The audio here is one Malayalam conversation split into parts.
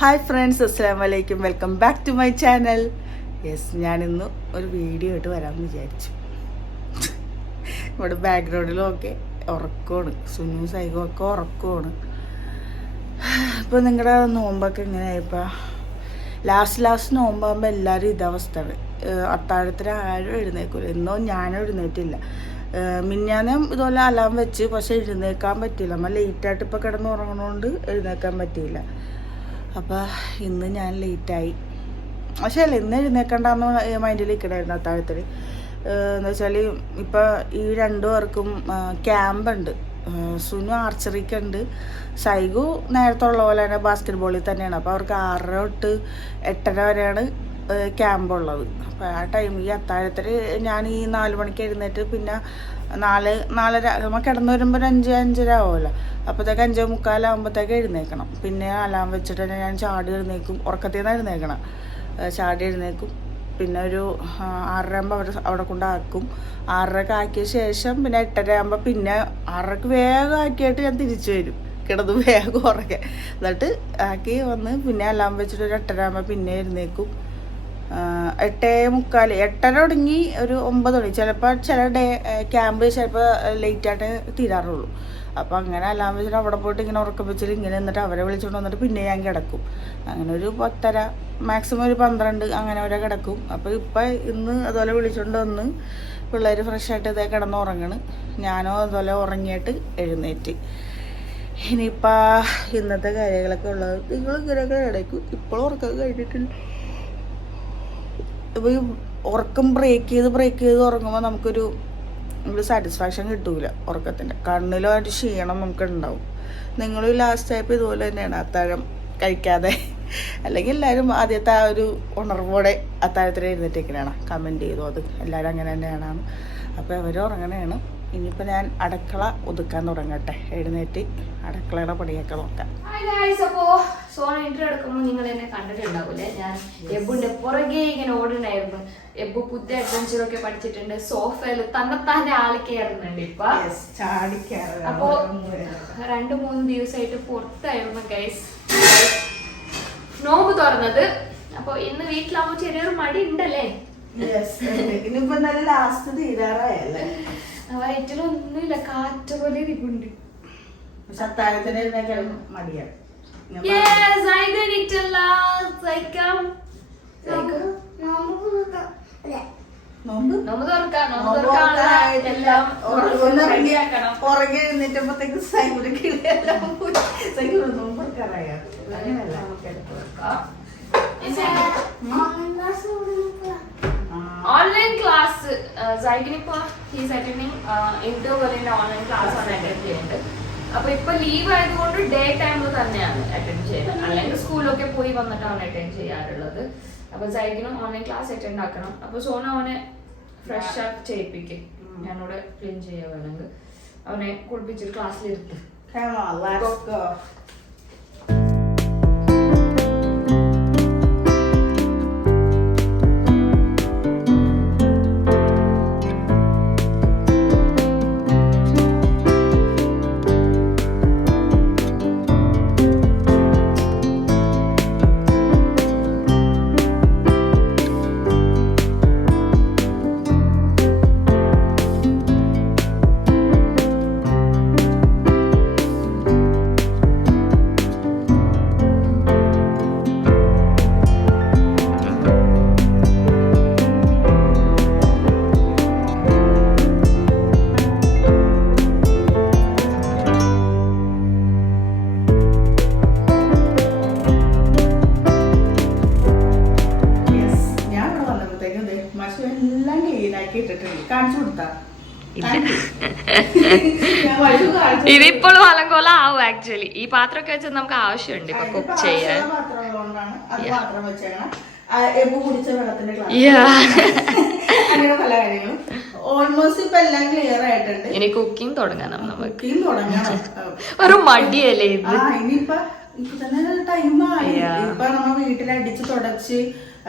ഹായ് ഫ്രണ്ട്സ് അസ്സാം വലൈക്കും welcome back to my channel yes ഞാനിന്ന് ഒരു വീഡിയോ ആയിട്ട് വരാമെന്ന് വിചാരിച്ചു. ഇവിടെ ബാക്ക്ഗ്രൗണ്ടിലൊക്കെ ഉറക്കമാണ്. സുനു സൈകോ ഒക്കെ ഉറക്കമാണ്. ഇപ്പോൾ നിങ്ങളുടെ നോമ്പൊക്കെ എങ്ങനെയായിപ്പോൾ ലാസ്റ്റ് ലാസ്റ്റ് നോമ്പാകുമ്പോൾ എല്ലാവരും ഇതവസ്ഥയാണ് അത്താഴത്തിന് ആരും എഴുന്നേക്കില്ല എന്നോ ഞാനും എഴുന്നേറ്റില്ല. മിന്നാനം ഇതുപോലെ അലാം വെച്ച് പക്ഷെ എഴുന്നേക്കാൻ പറ്റിയില്ല. നമ്മൾ ലേറ്റായിട്ട് ഇപ്പോൾ കിടന്ന് ഉറങ്ങണോണ്ട് എഴുന്നേക്കാൻ പറ്റിയില്ല. അപ്പോൾ ഇന്ന് ഞാൻ ലേറ്റായി. പക്ഷേ അല്ല ഇന്ന് എഴുന്നേക്കണ്ടെന്ന് മൈൻഡിൽ നിൽക്കണമായിരുന്നു അത്താഴത്തിൽ എന്ന് വെച്ചാൽ ഇപ്പോൾ ഈ രണ്ടു പേർക്കും ക്യാമ്പുണ്ട്. സുനു ആർച്ചറിക്കുണ്ട്. സൈഗു നേരത്തെ ഉള്ള പോലെ തന്നെ ബാസ്കറ്റ് ബോളിൽ തന്നെയാണ്. അപ്പോൾ അവർക്ക് ആറര തൊട്ട് എട്ടര വരെയാണ് ക്യാമ്പ് ഉള്ളത് അപ്പോൾ ആ ടൈം ഈ അത്താഴത്തിൽ ഞാൻ ഈ നാല് മണിക്ക് എഴുന്നേറ്റ് പിന്നെ നാല് നാലര നമ്മൾ കിടന്നു വരുമ്പോൾ ഒരു അഞ്ച് അഞ്ചര ആവുമല്ലോ. അപ്പോഴത്തേക്ക് അഞ്ചേ മുക്കാലാകുമ്പോഴത്തേക്ക് എഴുന്നേക്കണം പിന്നെ അലാം വെച്ചിട്ട് തന്നെ ഞാൻ ചാടി എഴുന്നേക്കും ഉറക്കത്തിൽ നിന്ന് എഴുന്നേക്കണം ചാടി എഴുന്നേക്കും പിന്നെ ഒരു ആറരയാകുമ്പോൾ ആറര ആകുമ്പോൾ അവിടെ കൊണ്ടാക്കും. ആറരക്ക് ആക്കിയ ശേഷം പിന്നെ എട്ടര ആകുമ്പോൾ പിന്നെ ആറരക്ക് വേഗം ആക്കിയിട്ട് ഞാൻ തിരിച്ചു വരും. കിടന്ന് വേഗം ഉറക്കെ എന്നിട്ട് ആക്കി വന്ന് പിന്നെ അലാം വെച്ചിട്ട് ഒരു എട്ടര ആകുമ്പോൾ പിന്നെ എഴുന്നേക്കും എട്ടേ മുക്കാൽ എട്ടര തുടങ്ങി ഒരു ഒമ്പത് മണി ചിലപ്പോൾ ചില ഡേ ക്യാമ്പ് ചിലപ്പോൾ ലേറ്റായിട്ട് തീരാറുള്ളൂ. അപ്പോൾ അങ്ങനെ അലാം വെച്ചിട്ട് അവിടെ പോയിട്ട് ഇങ്ങനെ ഉറക്കം വെച്ചിട്ട് ഇങ്ങനെ എന്നിട്ട് അവരെ വിളിച്ചുകൊണ്ട് വന്നിട്ട് പിന്നെ ഞാൻ കിടക്കും. അങ്ങനെ ഒരു പത്തര മാക്സിമം ഒരു പന്ത്രണ്ട് അങ്ങനെ വരെ കിടക്കും. അപ്പോൾ ഇപ്പം ഇന്ന് അതുപോലെ വിളിച്ചുകൊണ്ട് വന്ന് പിള്ളേർ ഫ്രഷായിട്ട് ഇതേ കിടന്ന് ഉറങ്ങണ്. ഞാനോ അതുപോലെ ഉറങ്ങിയിട്ട് എഴുന്നേറ്റ്. ഇനിയിപ്പോൾ ഇന്നത്തെ കാര്യങ്ങളൊക്കെ ഉള്ളത്. നിങ്ങൾ ഇങ്ങനെയൊക്കെ കിടക്കും ഇപ്പോഴും ഉറക്കം കഴിഞ്ഞിട്ടില്ല ഇപ്പോൾ ഈ ഉറക്കം ബ്രേക്ക് ചെയ്ത് ബ്രേക്ക് ചെയ്ത് ഉറങ്ങുമ്പോൾ നമുക്കൊരു ഒരു സാറ്റിസ്ഫാക്ഷൻ കിട്ടൂല ഉറക്കത്തിന്റെ കണ്ണിലോ ഒരു ക്ഷീണം നമുക്ക് ഉണ്ടാവും നിങ്ങൾ ലാസ്റ്റ് ടൈപ്പ് ഇതുപോലെ തന്നെയാണ് അത്താഴം കഴിക്കാതെ. അല്ലെങ്കിൽ എല്ലാവരും ആദ്യത്തെ ആ ഒരു ഉണർവോടെ അത്താഴത്തിൽ എഴുന്നേറ്റേക്കണാണ് കമന്റ് ചെയ്തു. അത് എല്ലാവരും അങ്ങനെ തന്നെയാണ്. അപ്പോൾ അവർ ഉറങ്ങണതാണ് ഇനിയിപ്പോൾ ഞാൻ അടക്കള ഒതുക്കാൻ തുടങ്ങട്ടെ. എഴുന്നേറ്റ് അടുക്കളയുടെ പണിയൊക്കെ നോക്കാം. അപ്പോ സോണ എൻട്രി എടുക്കുമ്പോൾ നിങ്ങൾ എന്നെ കണ്ടിട്ടുണ്ടാവൂലേ? ഞാൻ എബുന്റെ പുറകെ ഇങ്ങനെ ഓടുന്നായിരുന്നു എബു പുതിയ അഡ്വഞ്ചറൊക്കെ പഠിച്ചിട്ടുണ്ട്. സോഫയിൽ തന്നെത്താന്റെ ആൾ കയറുന്നുണ്ട് ഇപ്പൊ. അപ്പോ രണ്ട് മൂന്ന് ദിവസമായിട്ട് പുറത്തായിരുന്നു ഗൈസ് നോമ്പ് തുറന്നത്. അപ്പൊ ഇന്ന് വീട്ടിലാവുമ്പോ ചെറിയൊരു മടി ഉണ്ടല്ലേ? ഇനിയിപ്പോ നല്ല ലാസ്റ്റ് തീരാറായല്ലേ? വയറ്റിലൊന്നുമില്ല കാറ്റ് പോലെ ഇരിപ്പുണ്ട്. ഇറങ്ങി- പുറകെ എഴുന്നേറ്റപ്പോഴത്തേക്ക് സൈക്കിൾ കിളിയെല്ലാം. സൈക്കിൾ നോമ്പ് തുറക്കാറായോ? അങ്ങനെയല്ല. നമുക്ക് എടുത്ത് വെക്കാം. ഓൺലൈൻ ക്ലാസ് ഇപ്പോ ഹീസ് അറ്റൻഡിങ് ഇന്റർവെലിന്റെ ഓൺലൈൻ ക്ലാസ് ആണ് അറ്റൻഡ് ചെയ്യുന്നത് അപ്പൊ ഇപ്പൊ ലീവ് ആയതുകൊണ്ട് ഡേ ടൈമിൽ തന്നെയാണ് അറ്റൻഡ് ചെയ്യുന്നത്. അല്ലെങ്കിൽ സ്കൂളിലൊക്കെ പോയി വന്നിട്ടാണ് അറ്റൻഡ് ചെയ്യാറുള്ളത്. അപ്പൊ സൈഗിനും ഓൺലൈൻ ക്ലാസ് അറ്റൻഡ് ആക്കണം. അപ്പൊ സോന അവനെ ഫ്രഷ് അപ്പ് ചെയ്യിപ്പിക്കും. ഞാനിവിടെ ക്ലീൻ ചെയ്യാൻ വേണമെങ്കിൽ അവനെ കുളിപ്പിച്ചിട്ട് ക്ലാസ്സിൽ പാത്രമൊക്കെ വെച്ച് നമുക്ക് ആവശ്യമുണ്ട് ഇപ്പൊ കുക്ക് ചെയ്യാൻ. ഇനി കുക്കിംഗ് തുടങ്ങണം നമുക്ക്. ഒരു മടിയല്ലേ ഇത്? ഇനിയിപ്പൊ ഇപ്പൊ തന്നെ ടൈമായി ഇപ്പൊ നമ്മ വീട്ടിലടിച്ച് തുടച്ച്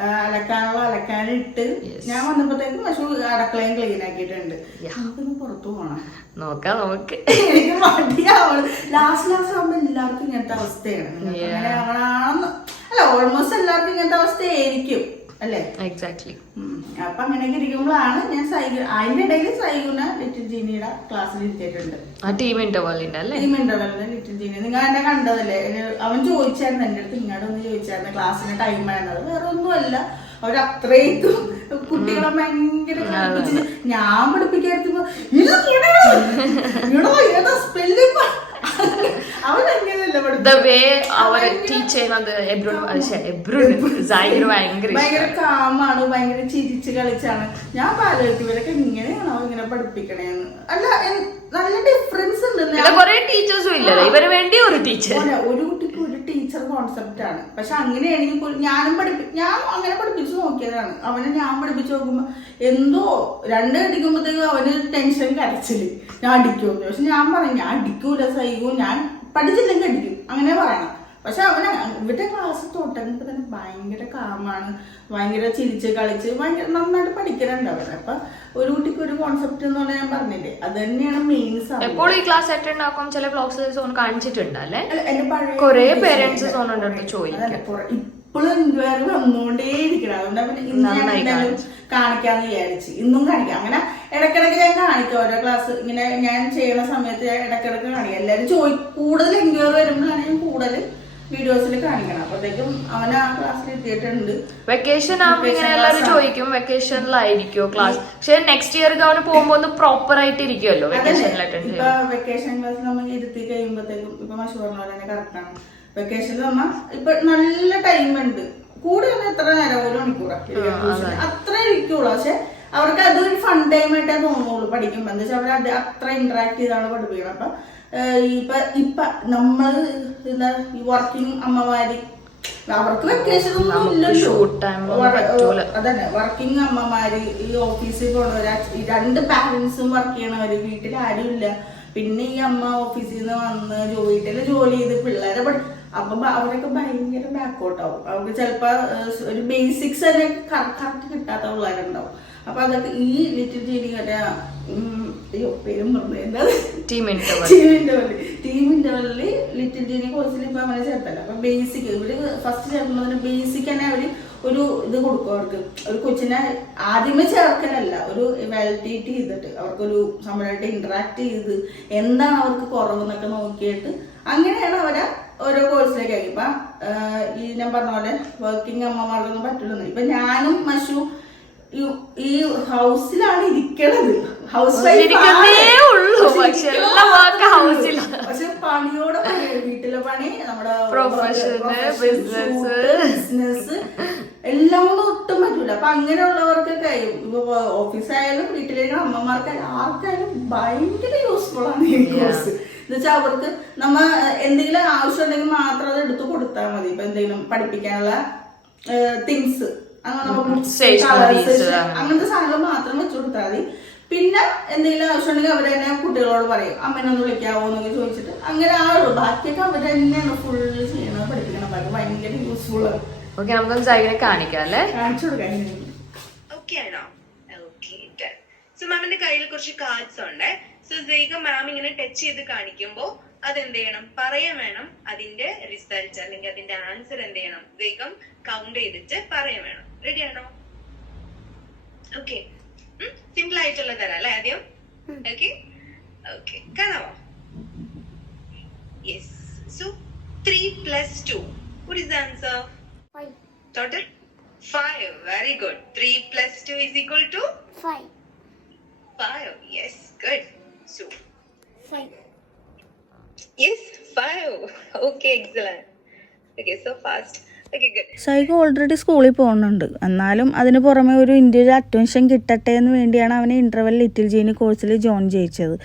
അലക്കാനുള്ള അലക്കാനിട്ട്. ഞാൻ വന്നപ്പോഴത്തേക്കും പശു അടക്കളയും ക്ലീൻ ആക്കിയിട്ടുണ്ട്. അതൊന്നും നമുക്കൊന്ന് പുറത്തു പോണം. നോക്കാം നമുക്ക്. എനിക്ക് മടിയാവണം. ലാസ്റ്റ് ലാസ്റ്റ് ആവുമ്പോ എല്ലാവർക്കും ഇങ്ങനത്തെ അവസ്ഥയാണ്. നിങ്ങൾക്ക് അല്ല ഓൾമോസ്റ്റ് എല്ലാവർക്കും ഇങ്ങനത്തെ അവസ്ഥയായിരിക്കും. അല്ലേ? എക്സാക്ട്ലി. അപ്പൊ അങ്ങനെയൊക്കെ ഇരിക്കുമ്പോഴാണ് ഞാൻ സൈഗു അതിന്റെ ഇടയിൽ സൈഗുന ലിറ്റിൽ ജീനിയുടെ ക്ലാസ്സിൽ ഇരുത്തിയിട്ടുണ്ട്. ആ ടീം ഇന്റർവെല്ലിന്റെ അല്ലേ? ടീം ഇന്റർവെല്ലിന്റെ ലിറ്റിൽ ജീനി നിങ്ങൾ എന്നെ കണ്ടതല്ലേ? അവൻ ചോദിച്ചായിരുന്നു എന്റെ അടുത്ത് ഇങ്ങോട്ട് ഒന്ന് ചോദിച്ചായിരുന്നു ക്ലാസ്സിന് ടൈം ആയിരുന്നത് വേറെ ഒന്നുമല്ല. അവർ കുട്ടികളെ ഭയങ്കര ഞാൻ പഠിപ്പിക്കാൻ ഇത് സ്പെല്ലിംഗ് അവൻ അങ്ങനെയല്ല ദ. വേ അവർ ഭയങ്കര- ടീച്ച് ചെയ്യുന്നത് എബ്രോൺ എബ്രോൺ ഭയങ്കര ഭയങ്കര ഇഷ്ടമാണ് കാമാണ് ഭയങ്കര ചിരിച്ച് കളിച്ചാണ്. ഞാൻ ആലോചിക്കും ഇവരൊക്കെ ഇങ്ങനെയാണോ ഇങ്ങനെ പഠിപ്പിക്കണേന്ന്. അല്ല നല്ല ഡിഫറൻസ് ഉണ്ട്. കുറെ ടീച്ചേഴ്സും ഇല്ലല്ലോ. ഇവർ വേണ്ടി ഒരു ടീച്ചർ ഒരു കുട്ടിക്ക് ഒരു ടീച്ചർ കോൺസെപ്റ്റ് ആണ്. പക്ഷെ അങ്ങനെയാണെങ്കിൽ പോലും ഞാനും പഠിപ്പി ഞാൻ അങ്ങനെ പഠിപ്പിച്ചു നോക്കിയതാണ്. അവനെ ഞാൻ പഠിപ്പിച്ചു നോക്കുമ്പോ എന്തോ രണ്ട് അടിക്കുമ്പോഴത്തേക്കും അവന് ടെൻഷൻ കരച്ചിൽ. ഞാൻ അടിക്കുമെന്ന്. പക്ഷെ ഞാൻ പറഞ്ഞു ഞാൻ അടിക്കൂല സൈകൂ ഞാൻ പഠിച്ചില്ലെങ്കിൽ അടിക്കും അങ്ങനെ പറയണം. പക്ഷെ അവന് ഇവിടെ ക്ലാസ് തുടങ്ങുമ്പോൾ തന്നെ ഭയങ്കര കാമാണ് ഭയങ്കര ചിരിച്ച് കളിച്ച് ഭയങ്കര നന്നായിട്ട് പഠിക്കുന്നുണ്ട് അവൻ. അപ്പൊ ഒരു കുട്ടിക്ക് ഒരു കോൺസെപ്റ്റ് എന്ന് പറഞ്ഞാൽ ഞാൻ പറഞ്ഞില്ലേ അത് തന്നെയാണ് മെയിൻ എപ്പോഴും ഈ ക്ലാസ് അറ്റൻഡ് ആക്കും ചില ബ്ലോക്സ് സോൺ കാണിച്ചിട്ടുണ്ട് അല്ലേ? എന്റെ പഴയ കുറേ സോൺ ചോദിക്കും. ഇപ്പോഴും വന്നുകൊണ്ടേ ഇരിക്കണം അതുകൊണ്ട് അവന് ഇന്ന് ഞാൻ നന്നായി എന്തായാലും കാണിക്കാന്ന് വിചാരിച്ച്. ഇന്നും കാണിക്കാം. അങ്ങനെ ഇടക്കിടക്ക് ഞാൻ കാണിക്കാം. ഓരോ ക്ലാസ് ഇങ്ങനെ ഞാൻ ചെയ്യുന്ന സമയത്ത് ഞാൻ ഇടക്കിടക്ക് കാണിക്കാം. എല്ലാവരും ചോദി കൂടുതൽ എൻക്വയർ വരുമ്പോഴാണ് ഞാൻ കൂടുതൽ വീഡിയോസിൽ കാണിക്കണം അപ്പോഴത്തേക്കും അവൻ ആ ക്ലാസ്സിൽ എത്തിയിട്ടുണ്ട്. വെക്കേഷൻ ഇങ്ങനെ എല്ലാവരും ചോദിക്കും വെക്കേഷനിലായിരിക്കോ ക്ലാസ് പക്ഷെ നെക്സ്റ്റ് ഇയർ അവന് പോകുമ്പോ ഒന്ന് പ്രോപ്പർ ആയിട്ട് ഇരിക്കുമല്ലോ വെക്കേഷനിൽ അറ്റൻഡ് ഇപ്പൊ വെക്കേഷൻ ക്ലാസ് നമ്മൾ ഇരുത്തി കഴിയുമ്പോഴത്തേക്കും ഇപ്പൊ മഷൂർ പറഞ്ഞ കറക്റ്റ് ആണ്. കറക്റ്റാണ് വെക്കേഷനിൽ നമ്മ ഇപ്പൊ നല്ല ടൈം ഉണ്ട്. കൂടെ തന്നെ എത്ര നേരം ഒരു മണിക്കൂറാ? ഇരിക്കാൻ ട്യൂഷന്. അത്ര ഇരിക്കുള്ളൂ. പക്ഷെ അവർക്ക് അതൊരു ഫൺ ടൈം ആയിട്ടേ തോന്നുള്ളൂ പഠിക്കുമ്പോ. എന്താ വെച്ചാൽ അവർ അത് അത്ര ഇന്ററാക്ട് ചെയ്താണ് പഠിപ്പിക്കുന്നത് അപ്പൊ ഇപ്പൊ ഇപ്പൊ നമ്മൾ എന്താ ഈ വർക്കിംഗ് അമ്മമാര് അവർക്ക് വെക്കേഷൻ ഒന്നും ഇല്ലല്ലോ. അതന്നെ വർക്കിംഗ് അമ്മമാര് ഈ ഓഫീസിൽ പോണവര് രണ്ട് പാരന്റ്സും വർക്ക് ചെയ്യണവര് വീട്ടിൽ ആരും ഇല്ല പിന്നെ ഈ അമ്മ ഓഫീസിൽ നിന്ന് വന്ന് വീട്ടിൽ ജോലി ചെയ്ത് പിള്ളേരെ പഠി അപ്പൊ അവരൊക്കെ ഭയങ്കര ബാക്കോട്ടാവും ആവും. അവർക്ക് ചിലപ്പോ ഒരു ബേസിക്സ് തന്നെ കറക്റ്റ് കിട്ടാത്ത പിള്ളേരുണ്ടാവും അപ്പൊ അതൊക്കെ ഈ ലിറ്റിൽ ജീനിയുടെ അയ്യോ പേരും പറഞ്ഞു എന്താ? ടീം ഇന്റർവെൽ ടീമിന്റെ ഉള്ളിൽ ലിറ്റിൽ ജീനി കോഴ്സിൽ ഇപ്പൊ അവനെ ചേർത്തല്ല. അപ്പൊ ബേസിക് ഇവർ ഫസ്റ്റ് ചേർക്കുന്നതിന് തന്നെ ബേസിക് തന്നെ അവർ ഒരു ഇത് കൊടുക്കും അവർക്ക്. ഒരു കൊച്ചിനെ ആദ്യമേ ചേർക്കലല്ല. ഒരു വാലിഡേറ്റ് ചെയ്തിട്ട് അവർക്കൊരു സമയമായിട്ട് ഇന്ററാക്ട് ചെയ്ത് എന്താണ് അവർക്ക് കുറവെന്നൊക്കെ നോക്കിയിട്ട് അങ്ങനെയാണ് അവരെ ഓരോ കോഴ്സിലേക്ക് ആക്കി ഇപ്പൊ ഈ ഞാൻ പറഞ്ഞ പോലെ വർക്കിംഗ് അമ്മമാർക്കൊന്നും പറ്റില്ലെന്ന് ഇപ്പൊ ഞാനും മഷു ഈ- ഹൗസിലാണ് ഇരിക്കണത്. ഹൗസ്. പക്ഷെ. പണിയോടെ വീട്ടിലെ പണി നമ്മുടെ. ബിസിനസ് എല്ലാം കൊണ്ട് ഒട്ടും പറ്റൂല. അപ്പൊ അങ്ങനെയുള്ളവർക്കൊക്കെ ഇപ്പൊ ഓഫീസായാലും വീട്ടിലേക്കും അമ്മമാർക്കായാലും ആർക്കായാലും ഭയങ്കര യൂസ്ഫുൾ ആണ് ഈ കോഴ്സ് എന്നുവെച്ചാൽ അവർക്ക് നമ്മൾ എന്തെങ്കിലും ആവശ്യം ഉണ്ടെങ്കിൽ മാത്രം അത് എടുത്തു കൊടുത്താൽ മതി. ഇപ്പൊ എന്തെങ്കിലും പഠിപ്പിക്കാനുള്ള തിങ്സ്. അങ്ങനത്തെ സാധനങ്ങൾ മാത്രം വെച്ചു കൊടുത്താൽ മതി. പിന്നെ എന്തെങ്കിലും ആവശ്യം ഉണ്ടെങ്കിൽ അവർ തന്നെ കുട്ടികളോട് പറയും അമ്മേനെ ഒന്ന് വിളിക്കാവോ? എന്നൊക്കെ ചോദിച്ചിട്ട് അങ്ങനെ ആളുള്ളൂ ബാക്കിയൊക്കെ അവർ തന്നെയാണ് ഫുൾ ചെയ്യണത് പഠിപ്പിക്കണം അതൊക്കെ ഭയങ്കര യൂസ്ഫുൾ ആണ്. ഓക്കെ നമുക്ക് സൈഡിനെ കാണിക്കാം അല്ലേ? കാണിച്ചു കൊടുക്കാൻ ഓക്കെ ആണോ? ഓക്കെ സോ മാമിന്റെ കയ്യിൽ കുറച്ച് കാർഡ്സ് ഉണ്ട്. സോ സൈക മാം ഇങ്ങനെ ടച്ച് ചെയ്ത് കാണിക്കുമ്പോൾ അതെന്ത് ചെയ്യണം പറയാൻ വേണം. അതിന്റെ റിസൾട്ട് അല്ലെങ്കിൽ അതിന്റെ ആൻസർ എന്ത് ചെയ്യണം വേഗം കൗണ്ട് ചെയ്തിട്ട് പറയാൻ വേണം. റെഡി ആണോ? ഓക്കെ സിമ്പിൾ ആയിട്ടുള്ള തരാം അല്ലെ ആദ്യം? Okay okay കാണാമോ yes so three plus two what is the answer? Total? Five. Very good. Three plus two is equal to? Five. five. Yes, good. So, Five. yes, five. Okay, excellent. Okay, so fast. Saiga already സ്കൂളിൽ പോകുന്നുണ്ട്. എന്നാലും അതിന് പുറമെ ഒരു ഇന്ത്യയിൽ അറ്റൻഷൻ കിട്ടട്ടെ എന്ന് വേണ്ടിയാണ് അവനെ ഇന്റർവെൽ ലിറ്റിൽ ജീനി കോഴ്സിൽ ജോയിൻ ചെയ്യിച്ചത്.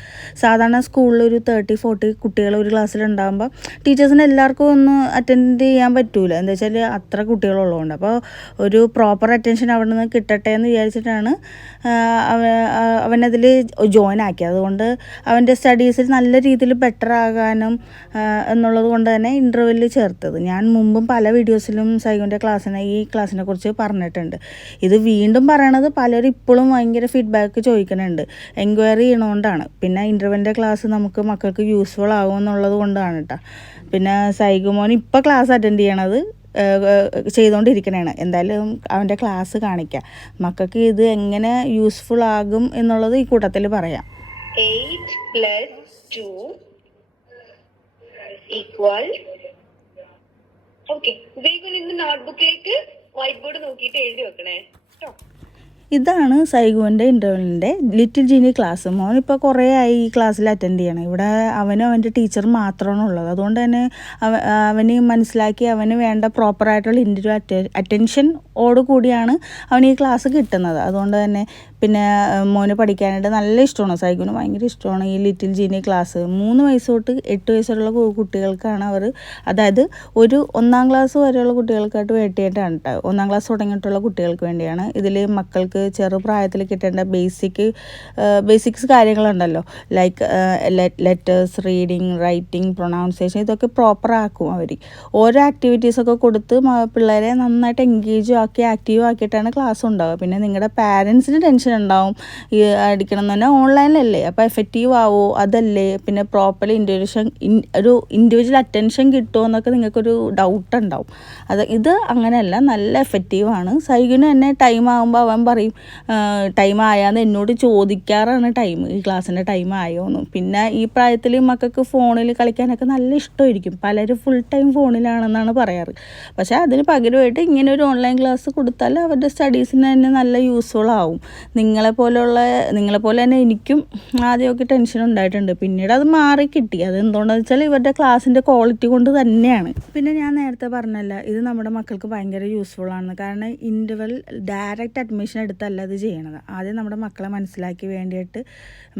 സാധാരണ സ്കൂളിൽ ഒരു തേർട്ടി ഫോർട്ടി കുട്ടികൾ ഒരു ക്ലാസ്സിൽ ഉണ്ടാകുമ്പോൾ ടീച്ചേഴ്സിന് എല്ലാവർക്കും ഒന്ന് അറ്റൻഡ് ചെയ്യാൻ പറ്റൂല. എന്താ വെച്ചാൽ അത്ര കുട്ടികളുള്ളതുകൊണ്ട് അപ്പോൾ ഒരു പ്രോപ്പർ അറ്റൻഷൻ അവിടെ നിന്ന് കിട്ടട്ടെ എന്ന് വിചാരിച്ചിട്ടാണ് അവൻ അതിൽ ജോയിൻ ആക്കിയത്. അതുകൊണ്ട് അവന്റെ സ്റ്റഡീസിൽ നല്ല രീതിയിൽ ബെറ്റർ ആകാനും എന്നുള്ളത് കൊണ്ട് തന്നെ ഇന്റർവെല്ലിൽ ചേർത്തത്. ഞാൻ മുമ്പും പല വീഡിയോസിലും സൈഗോന്റെ ക്ലാസ്സിനെ ഈ ക്ലാസ്സിനെ കുറിച്ച് പറഞ്ഞിട്ടുണ്ട്. ഇത് വീണ്ടും പറയണത് പലരും ഇപ്പോഴും ഭയങ്കര ഫീഡ്ബാക്ക് ചോദിക്കുന്നുണ്ട്. എൻക്വയറി ചെയ്യണോണ്ടാണ്. പിന്നെ ഇന്റർവ്യൂവിന്റെ ക്ലാസ് നമുക്ക് മക്കൾക്ക് യൂസ്ഫുൾ ആകും എന്നുള്ളത് കൊണ്ടാണ് കേട്ടോ പിന്നെ സൈഗുമോൻ ഇപ്പോൾ ക്ലാസ് അറ്റൻഡ് ചെയ്യണത് ചെയ്തുകൊണ്ടിരിക്കണതാണ് എന്തായാലും അവന്റെ ക്ലാസ് കാണിക്കാം. മക്കൾക്ക് ഇത് എങ്ങനെ യൂസ്ഫുൾ ആകും എന്നുള്ളത് ഈ കൂട്ടത്തിൽ പറയാം. ഈക്വൽ നോട്ട്ബുക്കിലേക്ക് വൈറ്റ് ബോർഡ് നോക്കിയിട്ട് എഴുതി വെക്കണേ. ഇതാണ് സൈഗുവിന്റെ ഇന്റർവ്യൂവിന്റെ ലിറ്റിൽ ജീനി ക്ലാസ് മോൻ ഇപ്പോൾ കുറേ ആയി ഈ ക്ലാസ്സിൽ അറ്റൻഡ് ചെയ്യണം. ഇവിടെ അവനും അവന്റെ ടീച്ചർ മാത്രമാണ് ഉള്ളത് അതുകൊണ്ട് തന്നെ അവ അവന് മനസ്സിലാക്കി അവന് വേണ്ട പ്രോപ്പറായിട്ടുള്ള ഇന്റർവ്യൂ അറ്റൻഷൻ അറ്റൻഷനോട് കൂടിയാണ് അവന് ഈ ക്ലാസ് കിട്ടുന്നത്. അതുകൊണ്ട് തന്നെ പിന്നെ മോന് പഠിക്കാനായിട്ട് നല്ല ഇഷ്ടമാണ്. സൈഗുന് ഭയങ്കര ഇഷ്ടമാണ് ഈ ലിറ്റിൽ ജീനി ക്ലാസ്. മൂന്ന് വയസ്സ് തൊട്ട് എട്ട് വയസ്സുള്ള കുട്ടികൾക്കാണ് അവർ അതായത് ഒരു ഒന്നാം ക്ലാസ് വരെയുള്ള കുട്ടികൾക്കായിട്ട് വേണ്ടിയിട്ടാണ് കേട്ടോ ഒന്നാം ക്ലാസ് തുടങ്ങിയിട്ടുള്ള കുട്ടികൾക്ക് വേണ്ടിയാണ്. ഇതിൽ മക്കൾക്ക് ചെറുപ്രായത്തിൽ കിട്ടേണ്ട basic basics കാര്യങ്ങളുണ്ടല്ലോ. Like letters reading writing pronunciation ഇതൊക്കെ പ്രോപ്പർ ആക്കും അവർ ഓരോ ആക്ടിവിറ്റീസൊക്കെ കൊടുത്ത് പിള്ളേരെ നന്നായിട്ട് എൻഗേജും ആക്കി ആക്റ്റീവ് ആക്കിയിട്ടാണ് ക്ലാസ് ഉണ്ടാവുക. പിന്നെ നിങ്ങളുടെ പാരൻസിന് ടെൻഷൻ ഉണ്ടാവും. ഈ അടിക്കണം എന്ന് പറഞ്ഞാൽ ഓൺലൈനിലല്ലേ അപ്പോൾ എഫക്റ്റീവ് ആവോ? അതല്ലേ? പിന്നെ പ്രോപ്പർലി ഇൻഡിവിജ്വൽ ഒരു ഇൻഡിവിജ്വൽ അറ്റൻഷൻ കിട്ടുമോ എന്നൊക്കെ നിങ്ങൾക്കൊരു ഡൗട്ട് ഉണ്ടാവും. അത് ഇത് അങ്ങനെയല്ല നല്ല എഫക്റ്റീവാണ് സൈഗിന് തന്നെ ടൈം ആകുമ്പോൾ അവൻ പറയും ടൈം ആയാന്ന് എന്നോട് ചോദിക്കാറാണ് ടൈം ഈ ക്ലാസ്സിന്റെ ടൈം ആയോ എന്ന്. പിന്നെ ഈ പ്രായത്തിൽ മക്കൾക്ക് ഫോണിൽ കളിക്കാനൊക്കെ നല്ല ഇഷ്ടമായിരിക്കും. പലരും ഫുൾ ടൈം ഫോണിലാണെന്നാണ് പറയാറ്. പക്ഷേ അതിന് പകരമായിട്ട് ഇങ്ങനെ ഒരു ഓൺലൈൻ ക്ലാസ് കൊടുത്താൽ അവരുടെ സ്റ്റഡീസിന് തന്നെ നല്ല യൂസ്ഫുൾ ആവും. നിങ്ങളെ പോലെയുള്ള നിങ്ങളെ പോലെ തന്നെ എനിക്കും ആദ്യമൊക്കെ ടെൻഷൻ ഉണ്ടായിട്ടുണ്ട്. പിന്നീട് അത് മാറി കിട്ടി. അത് എന്തുകൊണ്ടെന്ന് വെച്ചാൽ ഇവരുടെ ക്ലാസ്സിന്റെ ക്വാളിറ്റി കൊണ്ട് തന്നെയാണ്. പിന്നെ ഞാൻ നേരത്തെ പറഞ്ഞല്ല ഇത് നമ്മുടെ മക്കൾക്ക് ഭയങ്കര യൂസ്ഫുൾ ആണ് കാരണം ഇന്റർവെൽ ഡയറക്റ്റ് അഡ്മിഷൻ എടുത്തല്ല ഇത് ചെയ്യണത്. ആദ്യം നമ്മുടെ മക്കളെ മനസ്സിലാക്കി വേണ്ടിയിട്ട്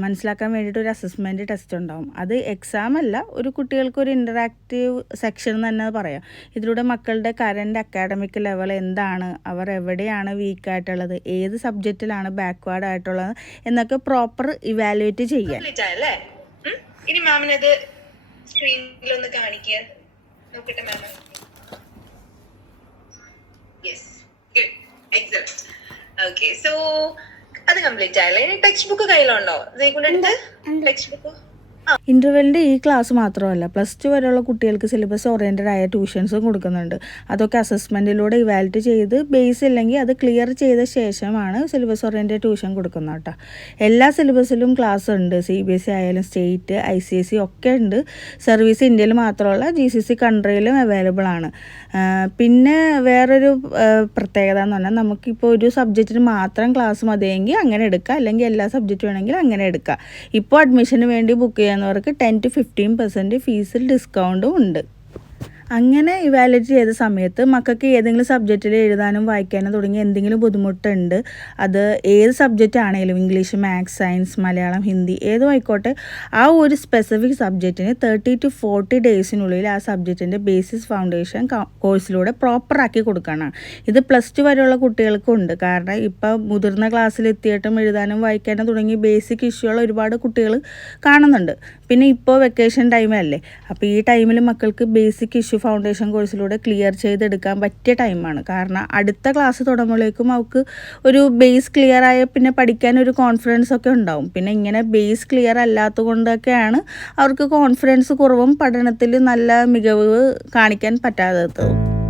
മനസ്സിലാക്കാൻ വേണ്ടിയിട്ട് ഒരു അസസ്മെന്റ് ടെസ്റ്റ് ഉണ്ടാവും. അത് എക്സാം അല്ല ഒരു കുട്ടികൾക്ക് ഒരു ഇന്ററാക്റ്റീവ് സെക്ഷൻ എന്ന് തന്നെ പറയാം. ഇതിലൂടെ മക്കളുടെ കറന്റ് അക്കാഡമിക് ലെവൽ എന്താണ്? അവർ എവിടെയാണ് വീക്കായിട്ടുള്ളത് ഏത് സബ്ജക്റ്റിലാണ് ബാക്ക്വേർഡ് ആയിട്ടുള്ള എന്നൊക്കെ പ്രോപ്പർ ഇവാലുവേറ്റ് ചെയ്യാൻ? ഇനി മാമിനത് സ്ക്രീനിൽ ഒന്ന് കാണിക്കുക നോക്കട്ടെ ma'am yes good excellent okay so അത് കംപ്ലീറ്റ് ആയല്ലേ? ഇനി ടെക്സ്റ്റ് ബുക്ക് കയ്യിലുണ്ടോ ജയ്ക്കുണ്ട് ടെക്സ്റ്റ് ബുക്ക് ഇന്റർവെല്ലിന്റെ ഈ ക്ലാസ് മാത്രമല്ല. പ്ലസ് ടു വരെയുള്ള കുട്ടികൾക്ക് സിലബസ് ഓറിയന്റഡ് ആയ ട്യൂഷൻസും കൊടുക്കുന്നുണ്ട്. അതൊക്കെ അസസ്മെന്റിലൂടെ ഇവാലുവേറ്റ് ചെയ്ത് ബേസ് ഇല്ലെങ്കിൽ അത് ക്ലിയർ ചെയ്ത ശേഷമാണ് സിലബസ് ഓറിയന്റഡ് ട്യൂഷൻ കൊടുക്കുന്നത് കേട്ടോ. എല്ലാ സിലബസിലും ക്ലാസ് ഉണ്ട്. സി ബി എസ് സി ആയാലും state I C S C ഒക്കെ ഉണ്ട്. സർവീസ് ഇന്ത്യയിൽ മാത്രമല്ല ജി സി സി കൺട്രിയിലും അവൈലബിൾ ആണ്. പിന്നെ വേറൊരു പ്രത്യേകത എന്ന് പറഞ്ഞാൽ നമുക്കിപ്പോൾ ഒരു സബ്ജക്റ്റിന് മാത്രം ക്ലാസ് മതിയെങ്കിൽ അങ്ങനെ എടുക്കാം. അല്ലെങ്കിൽ എല്ലാ സബ്ജക്റ്റ് വേണമെങ്കിൽ അങ്ങനെ എടുക്കാം. ഇപ്പോൾ അഡ്മിഷന് വേണ്ടി ബുക്ക് ചെയ്യുന്നവർക്ക് ടെൻ ടു ഫിഫ്റ്റീൻ പെർസെന്റ് ഫീസിൽ ഡിസ്കൗണ്ടും ഉണ്ട്. അങ്ങനെ ഇവാലുവേറ്റ് ചെയ്ത സമയത്ത് മക്കൾക്ക് ഏതെങ്കിലും സബ്ജക്റ്റിൽ എഴുതാനും വായിക്കാനും തുടങ്ങി എന്തെങ്കിലും ബുദ്ധിമുട്ടുണ്ട്. അത് ഏത് സബ്ജക്റ്റ് ആണെങ്കിലും English maths science Malayalam Hindi ഏതും ആയിക്കോട്ടെ ആ ഒരു സ്പെസിഫിക് സബ്ജക്റ്റിന് തേർട്ടി ടു ഫോർട്ടി ഡേയ്സിനുള്ളിൽ ആ സബ്ജക്റ്റിന്റെ ബേസിസ് ഫൗണ്ടേഷൻ കോഴ്സിലൂടെ പ്രോപ്പറാക്കി കൊടുക്കണം. ഇത് പ്ലസ് ടു വരെയുള്ള കുട്ടികൾക്കും ഉണ്ട്. കാരണം ഇപ്പോൾ മുതിർന്ന ക്ലാസ്സിൽ എത്തിയിട്ടും എഴുതാനും വായിക്കാനും തുടങ്ങി ബേസിക് ഇഷ്യൂകൾ ഒരുപാട് കുട്ടികൾ കാണുന്നുണ്ട്. പിന്നെ ഇപ്പോൾ വെക്കേഷൻ ടൈമല്ലേ അപ്പോൾ ഈ ടൈമിൽ മക്കൾക്ക് ബേസിക് ഇഷ്യൂ ഫൗണ്ടേഷൻ കോഴ്സിലൂടെ ക്ലിയർ ചെയ്തെടുക്കാൻ പറ്റിയ ടൈമാണ് കാരണം അടുത്ത ക്ലാസ് തുടങ്ങുമ്പോഴേക്കും അവർക്ക് ഒരു ബേസ് ക്ലിയർ ആയ പിന്നെ പഠിക്കാൻ ഒരു കോൺഫിഡൻസ് ഒക്കെ ഉണ്ടാവും. പിന്നെ ഇങ്ങനെ ബേസ് ക്ലിയർ അല്ലാത്തതുകൊണ്ടൊക്കെയാണ് അവർക്ക് കോൺഫിഡൻസ് കുറവും പഠനത്തിൽ നല്ല മികവ് കാണിക്കാൻ പറ്റാത്തതും.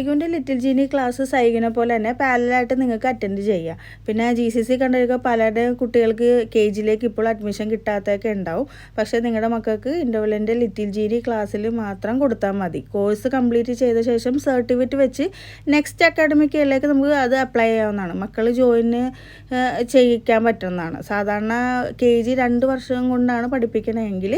സൈഗുന്റെ ലിറ്റിൽ ജീനി ക്ലാസ് സൈഗിനെ പോലെ തന്നെ പാരലായിട്ട് നിങ്ങൾക്ക് അറ്റൻഡ് ചെയ്യാം. പിന്നെ ജി സി സി കണ്ടൊക്കെ പലരുടെ കുട്ടികൾക്ക് കെ ജിയിലേക്ക് ഇപ്പോൾ അഡ്മിഷൻ കിട്ടാത്തതൊക്കെ ഉണ്ടാവും. പക്ഷേ നിങ്ങളുടെ മക്കൾക്ക് ഇന്റർവലിന്റെ ലിറ്റിൽ ജീനി ക്ലാസ്സിൽ മാത്രം കൊടുത്താൽ മതി. കോഴ്സ് കംപ്ലീറ്റ് ചെയ്ത ശേഷം സർട്ടിഫിക്കറ്റ് വെച്ച് നെക്സ്റ്റ് അക്കാഡമിക് ഇയറിലേക്ക് നമുക്ക് അത് അപ്ലൈ ചെയ്യാവുന്നതാണ്. മക്കൾ ജോയിൻ ചെയ്യിക്കാൻ പറ്റുന്നതാണ്. സാധാരണ കെ ജി രണ്ട് വർഷം കൊണ്ടാണ് പഠിപ്പിക്കണമെങ്കിൽ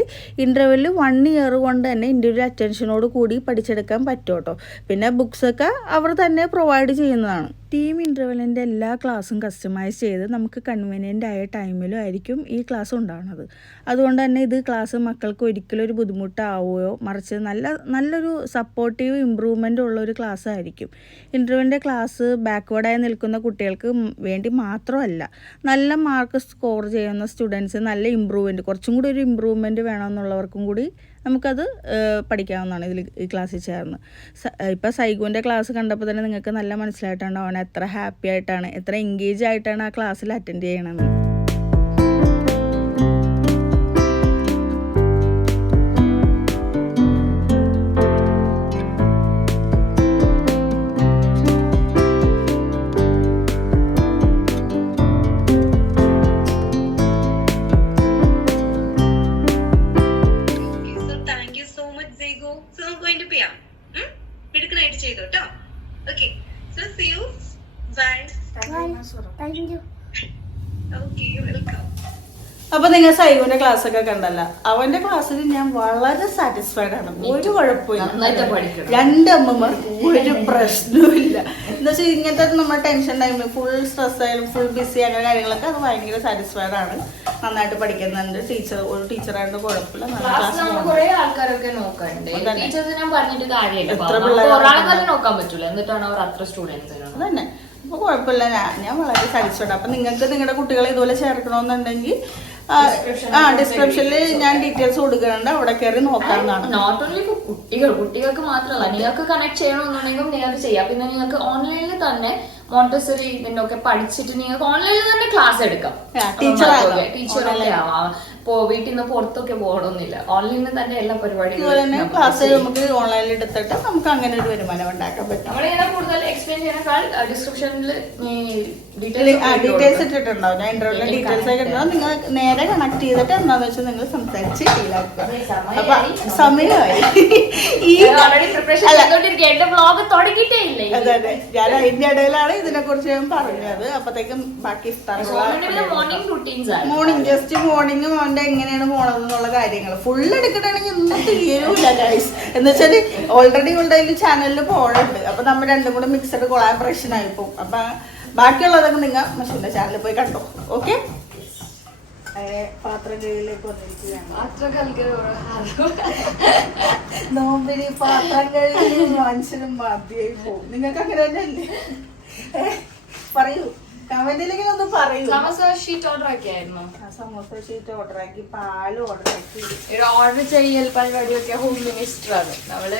ഇന്റർവെല്ലിൽ വൺ ഇയർ കൊണ്ട് തന്നെ ഇൻഡിവിജ്വൽ അറ്റൻഷനോട് കൂടി പഠിച്ചെടുക്കാൻ പറ്റും കേട്ടോ. പിന്നെ ബുക്സൊക്കെ അവർ തന്നെ പ്രൊവൈഡ് ചെയ്യുന്നതാണ്. ടീം ഇന്റർവെല്ലിന്റെ എല്ലാ ക്ലാസ്സും കസ്റ്റമൈസ് ചെയ്ത് നമുക്ക് കൺവീനിയന്റ് ആയ ടൈമിലും ആയിരിക്കും ഈ ക്ലാസ് ഉണ്ടാകുന്നത് അതുകൊണ്ട് തന്നെ ഇത് ക്ലാസ് മക്കൾക്ക് ഒരിക്കലും ഒരു ബുദ്ധിമുട്ടാവുകയോ മറിച്ച് നല്ല നല്ലൊരു സപ്പോർട്ടീവ് ഇമ്പ്രൂവ്മെന്റ് ഉള്ള ഒരു ക്ലാസ് ആയിരിക്കും. ഇന്റർവെല്ലിന്റെ ക്ലാസ് ബാക്ക്വേർഡായി നിൽക്കുന്ന കുട്ടികൾക്ക് വേണ്ടി മാത്രമല്ല നല്ല മാർക്ക് സ്കോർ ചെയ്യുന്ന സ്റ്റുഡൻസ് നല്ല ഇമ്പ്രൂവ്മെന്റ് കുറച്ചും കൂടി ഒരു ഇമ്പ്രൂവ്മെന്റ് വേണമെന്നുള്ളവർക്കും കൂടി നമുക്കത് പഠിക്കാവുന്നതാണ് ഇതിൽ ഈ ക്ലാസ്സിൽ ചേർന്ന്. ഇപ്പോൾ സൈഗുവിന്റെ ക്ലാസ് കണ്ടപ്പോൾ തന്നെ നിങ്ങൾക്ക് നല്ല മനസ്സിലായിട്ടാണ് അവനെ എത്ര ഹാപ്പി ആയിട്ടാണ് എത്ര എൻഗേജ് ആയിട്ടാണ് ആ ക്ലാസ്സിൽ അറ്റൻഡ് ചെയ്യണത്. ക്ലാസ് ഒക്കെ കണ്ടല്ല. അവന്റെ ക്ലാസ്സിൽ ഞാൻ വളരെ സാറ്റിസ്ഫൈഡ് ആണ്. ഒരു കുഴപ്പമില്ല. രണ്ട് അമ്മമാർ ഒരു പ്രശ്നവുമില്ല. എന്ന് എന്താ വെച്ചാൽ ഇങ്ങനത്തെ നമ്മുടെ ടെൻഷൻ ടൈമിൽ ഫുൾ സ്ട്രെസ് ആയാലും ഫുൾ ബിസി അങ്ങനെ കാര്യങ്ങളൊക്കെ അത് ഭയങ്കര സാറ്റിസ്ഫൈഡ് ആണ്. നന്നായിട്ട് പഠിക്കുന്നുണ്ട് ടീച്ചർ ഒരു ടീച്ചറായിട്ട് കുഴപ്പമില്ല. എത്ര പിള്ളേരെ എന്നിട്ടാണ് അവർ അത്ര സ്റ്റുഡൻസ് അതന്നെ അപ്പൊ കുഴപ്പമില്ല. ഞാൻ ഞാൻ വളരെ സാറ്റിസ്ഫൈഡ് അപ്പൊ നിങ്ങൾക്ക് നിങ്ങളുടെ കുട്ടികളെ ഇതുപോലെ ചേർക്കണമെന്നുണ്ടെങ്കിൽ ആ, ഡിസ്ക്രിപ്ഷനിൽ ഞാൻ ഡീറ്റെയിൽസ് കൊടുക്കുന്നുണ്ട്. അവിടെ കയറി നോക്കാവുന്നതാണ്. നോട്ട് ഓൺലി ഫോർ കുട്ടികൾ കുട്ടികൾക്ക് മാത്രമല്ല നിങ്ങൾക്ക് കണക്ട് ചെയ്യണമെന്നുണ്ടെങ്കിൽ നിങ്ങൾക്ക് ചെയ്യാം. പിന്നെ നിങ്ങൾക്ക് ഓൺലൈനിൽ തന്നെ മോണ്ടസറി ഇതിന്റെ ഒക്കെ പഠിച്ചിട്ട് നിങ്ങൾക്ക് ഓൺലൈനിൽ തന്നെ ക്ലാസ് എടുക്കാം. Teacher Online. ആവാം. വീട്ടിൽ നിന്ന് പുറത്തൊക്കെ പോകണമെന്നില്ല ഓൺലൈനിൽ തന്നെ എല്ലാ പരിപാടികളും ക്ലാസ് നമുക്ക് ഓൺലൈനിൽ എടുത്തിട്ട് നമുക്ക് അങ്ങനെ ഒരു വരുമാനം ഉണ്ടാക്കാൻ പറ്റും. നമ്മളിങ്ങനെ കൂടുതൽ എക്സ്പ്ലെയിൻ ചെയ്യുന്നേക്കാൾ ഡിസ്ക്രിപ്ഷനിൽ ഡീറ്റെയിൽസ് ഇട്ടിട്ടുണ്ടാവും. ഞാൻ ഇന്റർവ്യൂവിലെ ഡീറ്റെയിൽസ് ഒക്കെ ഇട്ടുണ്ടാവും നിങ്ങൾ നേരെ കണക്ട് ചെയ്തിട്ട് എന്താന്ന് വെച്ചാൽ നിങ്ങൾ സംസാരിച്ച് ഡീലാക്കുക. അപ്പൊ സമയമായി. ഈ ഓൾറെഡി പ്രിപ്പറേഷൻ അല്ല, ചെയ്തോണ്ടിരിക്കുക വ്ലോഗ് തുടങ്ങിയിട്ടേ ഇല്ല അതെ അതെ. ഞാൻ അതിന്റെ ഇടയിലാണ് ഇതിനെ കുറിച്ച് ഞാൻ പറഞ്ഞത്. അപ്പത്തേക്കും ബാക്കി morning just morning just morning മോന്റെ എങ്ങനെയാണ് പോണത് എന്നുള്ള കാര്യങ്ങൾ. ഫുൾ എടുക്കണമെങ്കിൽ ഒന്നും തീരൂല ഗൈസ് എന്ന് വെച്ചാൽ ഓൾറെഡി ഉള്ള ചാനലിൽ പോണുണ്ട്. അപ്പൊ നമ്മൾ രണ്ടും കൂടെ മിക്സഡ് കൊളാബറേഷൻ ആയി പോകും അപ്പൊ ബാക്കിയുള്ളതൊക്കെ നിങ്ങൾ മഷീന്റെ ചാനലിൽ പോയി കണ്ടോ. ഓക്കെ പാത്രം കയ്യിലേക്ക് വന്നിരിക്കുകയാണ്. അത്ര കളിക്കുന്ന നോമ്പിന് പാത്രം കഴുകി മനുഷ്യനും മതിയായി പോകും നിങ്ങൾക്ക് അങ്ങനെ തന്നെ അല്ലേ? പറയൂ. കമന്റിലിങ്ങനെ ഒന്ന് പറയൂ സമോസ ഷീറ്റ് ഓർഡർ ആക്കിയായിരുന്നു? സമോസ ഷീറ്റ് ഓർഡർ ആക്കി പാൽ ഓർഡർ ആക്കി. ഇവിടെ ഓർഡർ ചെയ്യൽ പരിപാടിയൊക്കെ ഹോം മിനിസ്റ്റർ ആണ് നമ്മൾ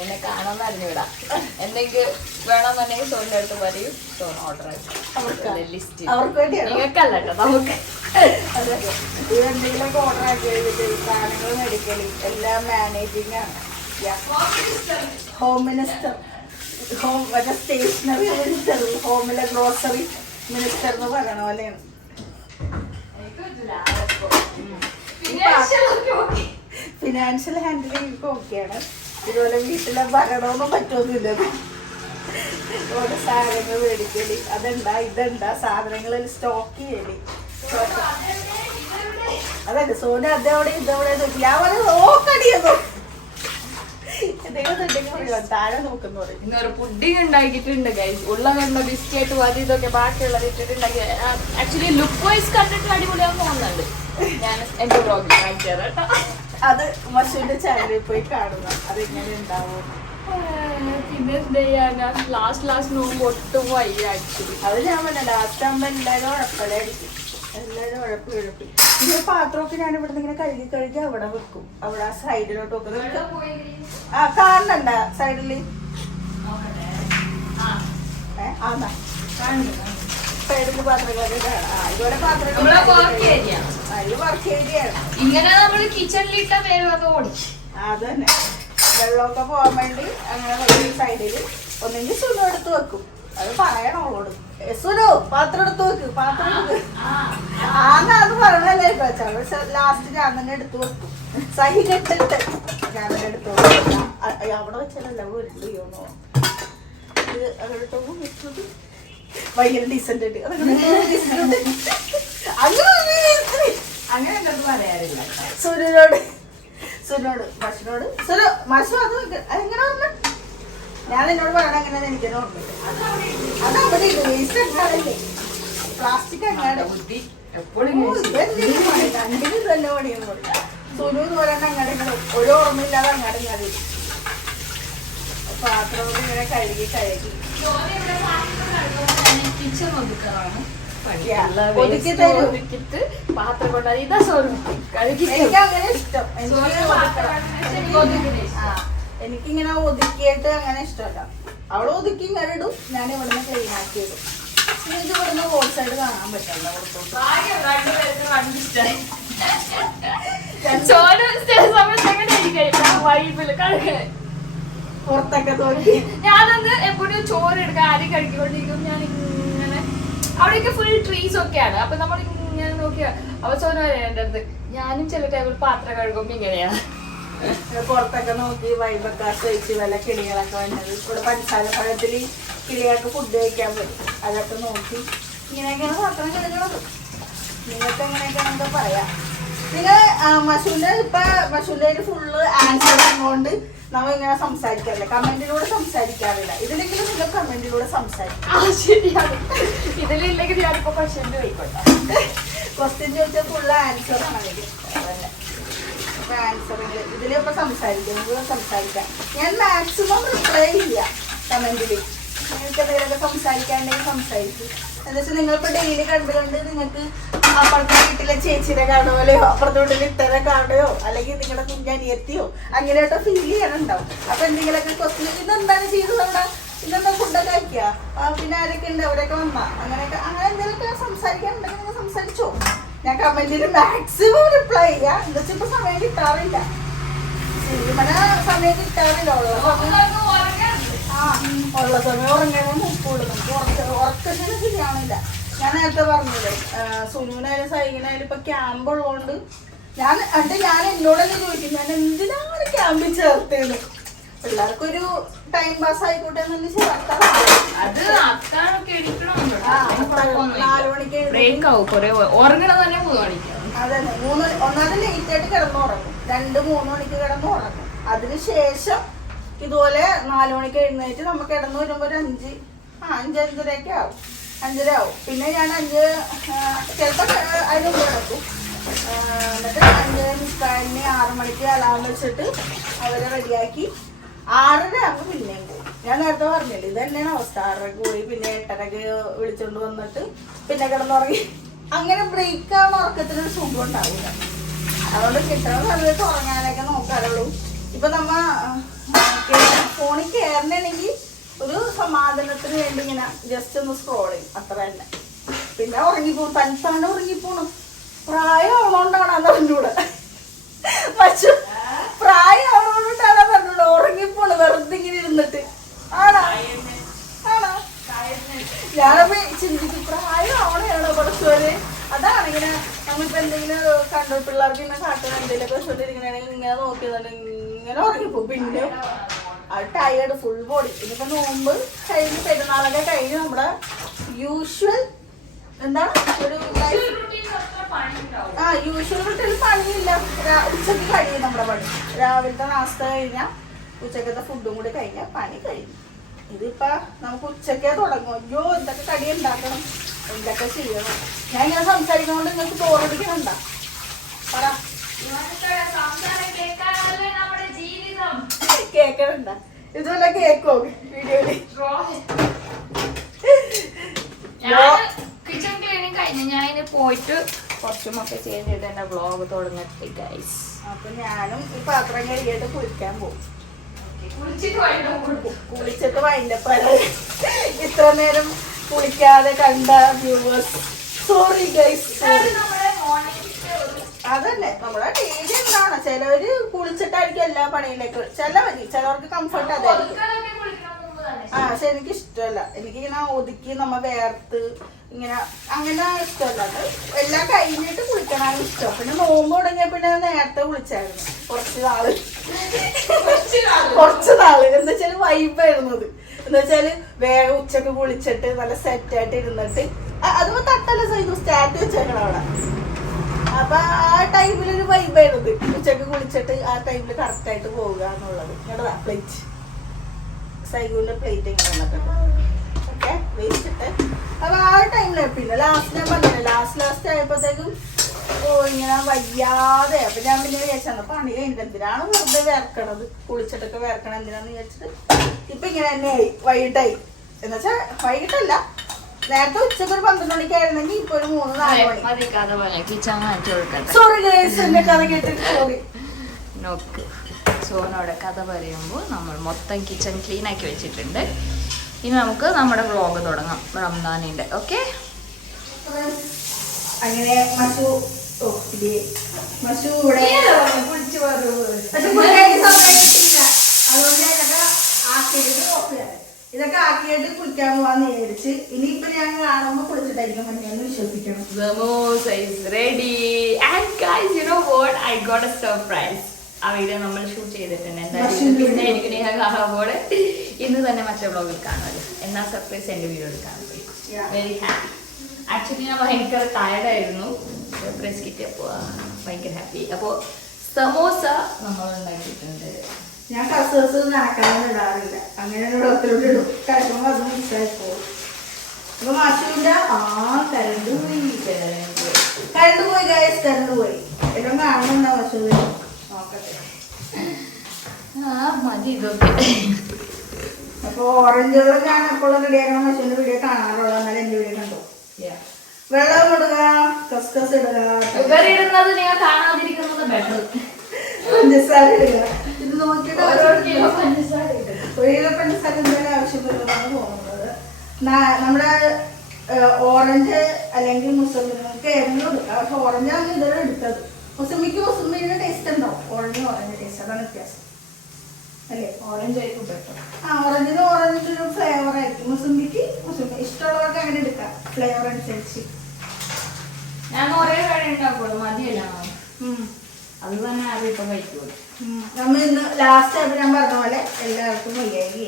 എന്നെ കാണാൻ അറിഞ്ഞൂടാ. എന്തെങ്കിലും വേണമെന്നുണ്ടെങ്കിൽ സോണിന്റെ അടുത്ത് പറയും. സോൺ ഓർഡർ ആക്കി. ലിസ്റ്റ് അവർക്ക് വേണ്ടിയാണോ? നിങ്ങൾക്കല്ല കേട്ടോ നമുക്ക്. എന്തെങ്കിലുമൊക്കെ ഓർഡർ ആക്കി സാധനങ്ങൾ മേടിക്കൽ. എല്ലാം മാനേജിങ് ആണ്. Home minister home stationery minister ഹോമിലെ grocery minister പറയണ പോലെയാണ്. ഫിനാൻഷ്യൽ ഹാൻഡിലിംഗ് ഒക്കെ ഓക്കെയാണ് ഇതുപോലെ വീട്ടിലെ ഭരണമൊന്നും പറ്റുമൊന്നുമില്ല ഓരോ സാധനങ്ങൾ മേടിക്കൽ അതെന്താ ഇതെന്താ സാധനങ്ങൾ സ്റ്റോക്ക് ചെയ്യൽ. അതല്ല സോന അതെവിടെ ഇതെവിടെ നോക്കി. ഞാൻ പറയും നോക്കടിയെന്നോ എന്തെങ്കിലും ഉണ്ടെങ്കിൽ പറയുമോ താഴെ നോക്കുന്നു പറയും ഇന്നൊരു പുഡിങ് ഉണ്ടാക്കിയിട്ടുണ്ട് ഗൈസ് ഉള്ള കണ്ട ബിസ്ക്കറ്റ് അത് ഇതൊക്കെ ബാക്കിയുള്ളത് ഇട്ടിട്ടുണ്ടെങ്കിൽ ആക്ച്വലി ലുക്ക് വൈസ് കണ്ടിട്ട് അടിപൊളിയാന്ന് തോന്നുന്നുണ്ട്. ഞാൻ എന്റെ ബ്ലോഗിൽ കാണിച്ചു തരാം കേട്ടോ. അത് മഷുവിന്റെ ചാനലിൽ പോയി കാണുന്ന. അത് എങ്ങനെ ഉണ്ടാവും? പിന്നെ ചെയ്യാനാ ലാസ്റ്റ് ലാസ്റ്റ് നോക്കുമ്പോ ഒട്ടും വയ്യ ആക്ച്വലി അത് ഞാൻ പറഞ്ഞ ലാസ്റ്റ് ആകുമ്പോ എല്ലാരും ഉഴപ്പലായിരിക്കും എല്ലാരും ഉഴപ്പ് ഉഴപ്പി ഈ പാത്രമൊക്കെ ഞാൻ ഇവിടെ ഇങ്ങനെ കഴുകി കഴുകി അവിടെ വെക്കും. അവിടെ ആ സൈഡിലോട്ട് വെക്കും. ആ കാണണ്ട സൈഡിൽ അതന്നെ സൈഡിൽ പാത്രങ്ങളൊക്കെ ഇവിടെ പാത്രങ്ങൾ വർക്ക് ഏരിയയാണ് ഇങ്ങനെ കിച്ചണിലിട്ട ഓടിച്ചു. അത് തന്നെ വെള്ളമൊക്കെ പോകാൻ വേണ്ടി അങ്ങനെ സൈഡിൽ സൈഡിൽ ഒന്നെങ്കിൽ സുഖം എടുത്ത് വെക്കും. അത് പറയണം അവളോട്. "ഏ, പാത്രം എടുത്ത് വെക്ക് പാത്രം എടുത്ത് ആന്നാ അത് പക്ഷെ ലാസ്റ്റ് ഞാൻ തന്നെ എടുത്ത് വെക്കും സഹി കെട്ടിട്ട്. ഞാൻ തന്നെ എടുത്ത് വെക്കും അവിടെ വെച്ചാലല്ല ഉരുളിയോന്നോ ഇത് അതെടുത്തോ വെച്ചത് ഭയങ്കര ഡീസന്റ് ആയിട്ട്. അതങ്ങനെ അങ്ങനെ പറയാറില്ല. സുരനോട് സുരനോട് മഷിനോട്. സുര മഷു അത് എങ്ങനെ പറഞ്ഞു ഞാൻ നിന്നോട് പറയണ എങ്ങനെയാന്ന് എനിക്ക് ഓർമ്മയില്ല അത് അവിടെ വേസ്റ്റ് ഉണ്ടാവില്ലേ പ്ലാസ്റ്റിക് പണി? രണ്ടിനും പണിയെന്ന് പറയും. സുനു എന്ന് പറയുന്ന അങ്ങാട് ഇങ്ങനെ ഒരു ഓർമ്മയില്ലാതെ അങ്ങാട് ഇങ്ങനെ ഇരിക്കും. പാത്രം കൊണ്ട് ഇങ്ങനെ കഴുകി കഴുകി. കിച്ചൺ ഒതുക്കാറാണ് ഒതുക്കി ഒതുക്കിട്ട് പാത്രം കൊണ്ടാ ഇതാ സോറി കഴുകി എനിക്ക് അങ്ങനെ ഇഷ്ടം. എനിക്ക് എനിക്ക് എനിക്കിങ്ങനെ ഒതുക്കിയിട്ട് അങ്ങനെ ഇഷ്ടമല്ല. അവൾ ഒതുക്കി ഇങ്ങനെ ഇടും. ഞാൻ ഇവിടുന്ന് ക്ലീൻ ആക്കി ഇടും. ഇത് ഇവിടുന്ന് റോഡ് സൈഡ് കാണാൻ പറ്റില്ല പുറത്തൊക്കെ നോക്കി ഞാനന്ന് എപ്പോഴും ചോറ് എടുക്കാൻ ആരും കഴിക്കൊണ്ടിരിക്കും ഞാൻ ഇങ്ങനെ അവിടെയൊക്കെ ഫുൾ ട്രീസ് ഒക്കെയാണ്. അപ്പൊ നമ്മൾ ഇങ്ങനെ നോക്കിയാ അവ പറയാം എന്റെ അടുത്ത്? ഞാനും ചില ടൈമിൽ പാത്രം കഴുകുമ്പോ ഇങ്ങനെയാണ്. പുറത്തൊക്കെ നോക്കി വൈബൊക്കെ ആസ്വദിച്ച് വല്ല കിളികളൊക്കെ വന്നത് ഇവിടെ പഞ്ചസാര പഴത്തിൽ കിളികൾക്ക് ഫുഡ് കഴിക്കാൻ പറ്റും. അതൊക്കെ നോക്കി. ഇങ്ങനെയൊക്കെയാണ് പത്രം കഴുകണത് നിങ്ങൾക്ക് എങ്ങനെയൊക്കെയാണെന്നൊക്കെ പറയാം. നിങ്ങൾ മഷുവിന്റെ ഇപ്പൊ മഷുവിന്റെ ഫുള്ള് ആൻസർ കൊണ്ട് നമ്മൾ ഇങ്ങനെ സംസാരിക്കാറില്ല. കമന്റിലൂടെ സംസാരിക്കാറില്ല. ഇതിലെങ്കിലും നിങ്ങൾ കമന്റിലൂടെ സംസാരിക്കും. ശരിയാണ്. ഇതിലില്ലെങ്കിൽ ഞാനിപ്പോ ക്വസ്റ്റ്യൻ ചോദിക്കട്ടെ. ക്വസ്റ്റ്യൻ ചോദിച്ചാൽ ഫുള്ള് ആൻസർ ആണ് ഇത് അതന്നെ അപ്പൊ ആൻസറുകൾ ഇതിലിപ്പോ സംസാരിക്കും നിങ്ങൾക്ക് സംസാരിക്കാം. ഞാൻ മാക്സിമം റിപ്ലൈ ഇല്ല കമന്റിൽ നിങ്ങൾക്ക് എന്തെങ്കിലുമൊക്കെ സംസാരിക്കാണ്ടെങ്കിൽ സംസാരിക്കും. എന്താ വെച്ചാൽ നിങ്ങളിപ്പോ ഡെയിലി കണ്ട് കണ്ട് നിങ്ങൾക്ക് അപ്പുറത്തെ വീട്ടിലെ ചേച്ചിനെ കാണുമല്ലോ അപ്പുറത്തെ വീട്ടിലെ ഇത്തരം കാണുകയോ അല്ലെങ്കിൽ നിങ്ങളുടെ കുഞ്ഞനിയത്തിയോ അങ്ങനെയൊക്കെ ഫീൽ ചെയ്യാനുണ്ടാവും. അപ്പൊ എന്തെങ്കിലുമൊക്കെ ക്വസ്റ്റ്യൻ ഇന്നെന്താണ് ചെയ്തത് അവിടെ? ഇന്നെന്താ ഫുഡൊക്കെ കഴിക്കുക പിന്നെ ആരൊക്കെ ഉണ്ട്? അവരൊക്കെ വന്നാ? അങ്ങനെയൊക്കെ അങ്ങനെ എന്തെങ്കിലുമൊക്കെ സംസാരിക്കാനുണ്ടെങ്കിൽ നിങ്ങൾ സംസാരിച്ചോ. ഞാൻ കമന്റിന് മാക്സിമം റിപ്ലൈ ചെയ്യാം. എന്താ സമയം കിട്ടാറില്ല. സമയം കിട്ടാറില്ല. ഉള്ള സമയം ആ ഉള്ള സമയം ഉറങ്ങാനും ശരിയാവില്ല ഞാൻ നേരത്തെ പറഞ്ഞില്ലേ സുനുവിനായാലും സൈനായാലും ഇപ്പൊ ക്യാമ്പ് ഉള്ളതുകൊണ്ട് ഞാൻ എന്നിട്ട് ഞാൻ എന്നോട് തന്നെ ചോദിക്കും ഞാൻ എന്തിനാണ് ക്യാമ്പിൽ ചേർത്തേന്ന് പിള്ളേർക്കൊരു ടൈം പാസ് ആയിക്കോട്ടെ അത് അത്താഴൊക്കെ നാല് മണിക്ക് എഴുന്നേറ്റ് ബ്രേക്ക് ആവും. കുറെ ഉറങ്ങണത് തന്നെ മൂന്ന് മണിക്ക്. മൂന്ന് ഒന്നാമത് ലേറ്റ് ആയിട്ട് കിടന്നുറങ്ങും രണ്ട് മൂന്ന് മണിക്ക് കിടന്നുറങ്ങും അതിനുശേഷം ഇതുപോലെ നാല് മണിക്ക് എഴുന്നേറ്റ് നമുക്ക് കിടന്നു വരുമ്പോൾ ഒരു അഞ്ച് ആ അഞ്ച് അഞ്ചരയൊക്കെ ആവും. അഞ്ചര ആവും. പിന്നെ ഞാൻ അഞ്ച് ചിലപ്പോൾ അതിന് മുമ്പ് കിടക്കും. എന്നിട്ട് അഞ്ച് മുക്കാലിന് ആറ് മണിക്ക് അലാം വെച്ചിട്ട് അവരെ റെഡിയാക്കി ആറര ആകുമ്പോൾ പിന്നെയും പോയി ഞാൻ നേരത്തെ പറഞ്ഞില്ലേ ഇത് തന്നെയാണ് അവസ്ഥ. ആറരക്ക് പോയി പിന്നെ എട്ടരക്ക് വിളിച്ചോണ്ട് വന്നിട്ട് പിന്നെ കിടന്നുറങ്ങി. അങ്ങനെ ബ്രേക്ക് ആവുന്ന ഉറക്കത്തിനൊരു സുഖം ഉണ്ടാവില്ല. അതുകൊണ്ട് കിട്ടുന്ന സമയത്ത് ഉറങ്ങാനൊക്കെ നോക്കാറുള്ളൂ. ഇപ്പൊ നമ്മ ഫോണിൽ കയറണമെങ്കിൽ ഒരു സമാധാനത്തിന് വേണ്ടി ഇങ്ങനെ ജസ്റ്റ് ഒന്ന് സ്ക്രോൾ ചെയ്യും. അത്ര തന്നെ. പിന്നെ ഉറങ്ങിപ്പോവും. തനിത്താണ്ട് ഉറങ്ങിപ്പോണു. പ്രായം ആവണോണ്ടാണ് അത് അറിഞ്ഞൂടെ. പക്ഷെ പ്രായം ആവണോണ്ടാണ് പറഞ്ഞൂടെ ഉറങ്ങിപ്പോണ് വെറുതെ ഇങ്ങനെ ഇരുന്നിട്ട്. ആണാ? ആണാ? ഞാനപ്പോ ചിന്തിക്കും പ്രായം ആവണയാണോ പഠിച്ചോര് അതാണ് ഇങ്ങനെ നമ്മളിപ്പോ എന്തെങ്കിലും കണ്ടു പിള്ളേർക്ക് ഇങ്ങനെ കാട്ടുന്ന എന്തെങ്കിലുമൊക്കെ വെച്ചോണ്ടിരിക്കണെങ്കിൽ ഇങ്ങനെ നോക്കിയതാണ് ഇങ്ങനെ ഉറങ്ങിപ്പോ പിന്നെ അത് ടയേർഡ് ഫുൾ ബോഡി ഇനിയിപ്പോ നോമ്പ് കഴിഞ്ഞ് പെരുന്നാളൊക്കെ കഴിഞ്ഞ് നമ്മുടെ യൂഷ്വൽ എന്താണ്? ഒരു ആ യൂഷ്വൽ വീട്ടിൽ പണിയില്ല. ഉച്ചയ്ക്ക് കഴിയും നമ്മുടെ പണി. രാവിലത്തെ നാസ്ത കഴിഞ്ഞാൽ ഉച്ചക്കത്തെ ഫുഡും കൂടി കഴിഞ്ഞാൽ പണി കഴിഞ്ഞു. ഇതിപ്പോ നമുക്ക് ഉച്ചക്കേ തുടങ്ങും. അയ്യോ എന്തൊക്കെ കടി ഉണ്ടാക്കണം? എന്തൊക്കെ ചെയ്യണം? ഞാൻ ഇങ്ങനെ സംസാരിക്കുന്നതുകൊണ്ട് നിങ്ങൾക്ക് തോറടിക്കണണ്ട പറ. കേക്കണണ്ട ഇതുപോലെ കേക്കോ വീഡിയോയിൽ? കിച്ചൺ ക്ലീനിങ് കഴിഞ്ഞ്. ഞാൻ പോയിട്ട് കുറച്ചുമൊക്കെ ചെയ്ത് എന്റെ ബ്ലോഗ് തുടങ്ങട്ടെ ഗൈസ് അപ്പൊ ഞാനും ഈ പാത്രം കഴുകിയിട്ട് കുളിക്കാൻ പോകും കുളിച്ചിട്ട് വൈൻഡപ്പാണ് ഇത്ര നേരം കുളിക്കാതെ കണ്ട വ്യൂവേഴ്സ് സോറി ഗൈസ് അതന്നെ. നമ്മളെ ഡെയിലി എന്താണ് ചിലവര് കുളിച്ചിട്ടായിരിക്കും എല്ലാ പണിയിലേക്ക്. ചിലവര് ചിലവർക്ക് കംഫർട്ട് അതായിരിക്കും. ആ പക്ഷെ എനിക്ക് ഇഷ്ടമല്ല എനിക്ക് ഇങ്ങനെ ഒതുക്കി നമ്മ വേർത്ത് ഇങ്ങനെ അങ്ങനെ ഇഷ്ടമല്ലത്. എല്ലാം കഴിഞ്ഞിട്ട് കുളിക്കണമാണ് ഇഷ്ടം. പിന്നെ നോമ്പ് തുടങ്ങിയ പിന്നെ നേരത്തെ കുളിച്ചായിരുന്നു. കുറച്ച് നാൾ. കുറച്ച് നാൾ. എന്താ വെച്ചാൽ വൈബായിരുന്നു അത്. എന്താ വെച്ചാൽ വേഗം ഉച്ചയ്ക്ക് കുളിച്ചിട്ട് നല്ല സെറ്റായിട്ട് ഇരുന്നിട്ട്. അതും തട്ടല്ല സൈതു സ്റ്റാറ്റ് വെച്ചേക്കണം അവിടെ. അപ്പൊ ആ ടൈമിൽ ഒരു വൈബായിരുന്നു ഉച്ചയ്ക്ക് കുളിച്ചിട്ട് ആ ടൈമിൽ കറക്റ്റ് ആയിട്ട് പോവുക എന്നുള്ളത്. ഞങ്ങളുടെ പ്ലേറ്റ് സൈഗുവിന്റെ പ്ലേറ്റ് ഇങ്ങനെ ഓക്കെ വേസ്റ്റ് ഇട്ട്. അപ്പൊ ആ ടൈമിൽ പിന്നെ ലാസ്റ്റ് ഞാൻ പറഞ്ഞില്ല ലാസ്റ്റ് ലാസ്റ്റ് ആയപ്പോഴത്തേക്കും ഓ ഇങ്ങനെ വയ്യാതെ. അപ്പൊ ഞാൻ പിന്നെ വിചാരിച്ചാണ് പണി കഴിഞ്ഞിട്ട് എന്തിനാണ് വെറുതെ വിറക്കണത്? കുളിച്ചിട്ടൊക്കെ വിറക്കണം എന്തിനാന്ന് വിചാരിച്ചിട്ട്. ഇപ്പൊ ഇങ്ങനെ ആയി വൈകിട്ടായി. എന്നുവെച്ചാ വൈകിട്ടല്ല. നേരത്തെ ഉച്ചയ്ക്ക് ഒരു പന്ത്രണ്ട് മണിക്കായിരുന്നെങ്കിൽ ഇപ്പൊ ഒരു മൂന്ന് നാല് മണി. സോറി എന്റെ കഥ കേട്ടിട്ട് സോറി നോക്ക്. സോനോടെ കഥ പറയുമ്പോൾ നമ്മൾ മൊത്തം കിച്ചൺ ക്ലീൻ ആക്കി വെച്ചിട്ടുണ്ട്. ഇനി നമുക്ക് നമ്മുടെ വ്ലോഗ് തുടങ്ങാം റംദാനിന്റെ ഓക്കെ? അങ്ങനെ മസു മസു ഇവിടെ. അതുകൊണ്ട് ഇതൊക്കെ ആക്കിയിട്ട് നോക്കുകയാണ് ഇതൊക്കെ ആക്കിയിട്ട് കുളിക്കാൻ പോവാന്ന് വിചാരിച്ച്. ഇനിയിപ്പൊ ഞാൻ കാണുമ്പോ കുളിച്ചിട്ടായിരിക്കും മഞ്ഞെന്ന് വിശ്വസിക്കണം. Samosa is ready. And guys, you know what? I got a surprise. ആ നമ്മൾ ഷൂട്ട് ചെയ്തിട്ടുണ്ട്. എന്തായാലും പിന്നെ എനിക്ക് ഞാൻ കാണുമ്പോൾ ഇന്ന് തന്നെ മറ്റേ വ്ളോഗിൽ കാണുമല്ലോ. എന്നാ സർപ്രൈസ് എന്റെ വീഡിയോയിൽ Yeah. വെരി ഹാപ്പി ആക്ച്വലി ഞാൻ ഭയങ്കര ടയർഡായിരുന്നു സർപ്രൈസ് കിട്ടിയപ്പോൾ ഭയങ്കര ഹാപ്പി അപ്പോൾ സമോസ നമ്മൾ ഉണ്ടാക്കിയിട്ടുണ്ട്. ഞാൻ കസേഴ്സ് നടക്കാനൊന്നും ഇടാറില്ല. അങ്ങനെ വെള്ളത്തിലോട്ട് ഇടും. അത് പോകും. അപ്പൊ ആ കരണ്ട് പോയി കരണ്ട് പോയി. ഗൈസ് കരണ്ട് പോയി. എല്ലാം കാണുന്നുണ്ടോ മാഷുവിന്? നോക്കട്ടെ. ആ മതി ഇതൊക്കെ. ഓറഞ്ച് വെള്ളം ഞാൻ എപ്പോഴും റെഡിയാക്കണം മനുഷ്യന്റെ വീഡിയോ കാണാറുള്ളൂ. എന്നാലും എന്റെ വീഡിയോ കണ്ടു. വെള്ളം ഇടുക കസ്കസ് ഇടുക ഇവരിടുന്നത് നിങ്ങൾ കാണാതിരിക്കുന്നത് ബെറ്റർ പഞ്ചസാര ഇടുക. ഇത് നോക്കിയിട്ട് ഓരോ ഇടുക ഒരു കിലോ പഞ്ചസാര എന്തായാലും ആവശ്യമില്ലെന്നാണ് തോന്നുന്നത്. നമ്മുടെ ഓറഞ്ച് അല്ലെങ്കിൽ മുസമ്മിക്ക് ഏതെങ്കിലും എടുക്കാം പക്ഷെ ഓറഞ്ചാണ് ഇതുവരെ എടുത്തത്. മുസമ്മിക്ക് മുസമ്മിന്റെ ടേസ്റ്റ് ഉണ്ടാവും. ഓറഞ്ച് ഓറഞ്ച് ടേസ്റ്റ് അതാണ് വ്യത്യാസം. അല്ലേ? ഓറഞ്ച് ആയിരിക്കും ബെറ്റർ ആ ഓറഞ്ചിന് ഓറഞ്ചിന്റെ ഒരു ഫ്ലേവർ ആയിരിക്കും. മുസമ്പിക്ക് മുസമ്പി ഇഷ്ടമുള്ളവർക്ക് അങ്ങനെ എടുക്കാം. ഫ്ലേവർ അനുസരിച്ച്. ഞാൻ ഒരേ കട ഉണ്ടാക്കുള്ളൂ. മതിയല്ല. അത് തന്നെ ആരും ഇപ്പൊ കഴിക്കുള്ളൂ നമ്മൾ ഇന്ന് ലാസ്റ്റ് ആയിട്ട് ഞാൻ പറഞ്ഞ പോലെ എല്ലാവർക്കും വയ്യായി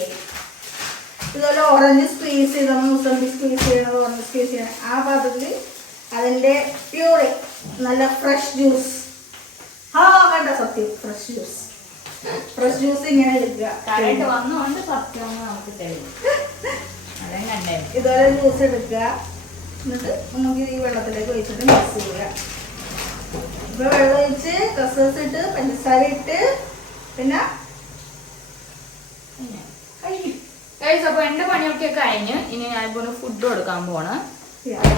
ഇതുപോലെ ഓറഞ്ച് സ്ക്വീസ് ചെയ്ത് നമ്മൾ മുസമ്പി സ്ക്വീസ് ചെയ്യണത് ഓറഞ്ച് സ്ക്വീസ് ചെയ്യണം. ആ പാത്രത്തിൽ അതിന്റെ പ്യൂറി നല്ല ഫ്രഷ് ജ്യൂസ് ആ വേണ്ട സത്യം? ഫ്രഷ് ജ്യൂസ് ഫ്രഷ് ജ്യൂസ് ഇങ്ങനെ എടുക്കുക കറണ്ട് വന്നുകൊണ്ട് സത്യം നമുക്ക് തരും. അതേ കണ്ടേ. ഇതുപോലെ ജ്യൂസ് എടുക്കുക. എന്നിട്ട് നമുക്ക് ഈ വെള്ളത്തിലേക്ക് ഒഴിച്ചിട്ട് മിക്സ് ചെയ്യുക. ഇപ്പൊ വെള്ളം ഒഴിച്ച് കസേഴ്സ് ഇട്ട് പഞ്ചസാര ഇട്ട് പിന്നെ കഴിക്കും കഴിച്ചു അപ്പൊ എന്റെ പണിയൊക്കെ കഴിഞ്ഞ് ഇനി ഞാനിപ്പോ ഒരു ഫുഡ് കൊടുക്കാൻ പോണ്.